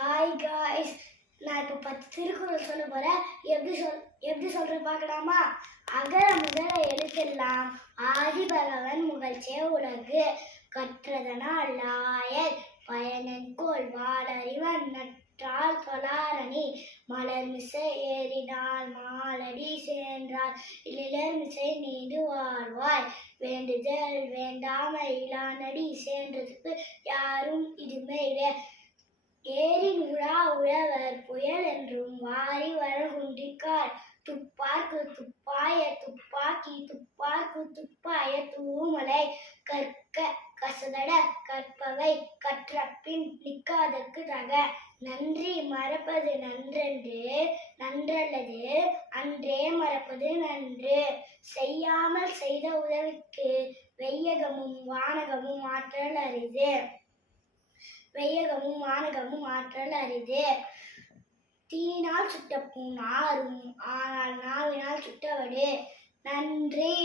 Hi guys, நான் இப்போ 10 திருக்குறள் சொல்ல போறேன். எப்படி சொல்றேன் பார்க்கலாமா? அகர முதல எழுத்தெல்லாம் ஆதி பகவன் முகழ்ச்சே உலகு கற்றதனால் லாயர் பயனென்கோள் வாளறிவன் நற்றால் தொழாரணி மலர்மிசை ஏறினால் மாலடி சென்றால் இளர்மிசை நீண்டு வாழ்வாய் வேண்டுதல் வேண்டாமை இளானடி சென்றதுக்கு யாரும் இதுமையிட ஏரின் உழா உழவர் புயல் என்றும் வாரி வரகுண்டிக்கார் துப்பார்க்கு துப்பாய துப்பாக்கி துப்பார்க்கு துப்பாய தூமலை கற்க கசதட கற்பவை கற்றபின் நிற்காதற்கு தக நன்றி மறப்பது நன்றென்று நன்றல்லது அன்றே மறப்பது நன்று செய்யாமல் செய்த உதவிக்கு வெய்யகமும் வானகமும் ஆற்றல் அரிது தீயினால் சுட்ட புண் ஆறும் ஆனால் நாவினால் சுட்டவடு. நன்றி.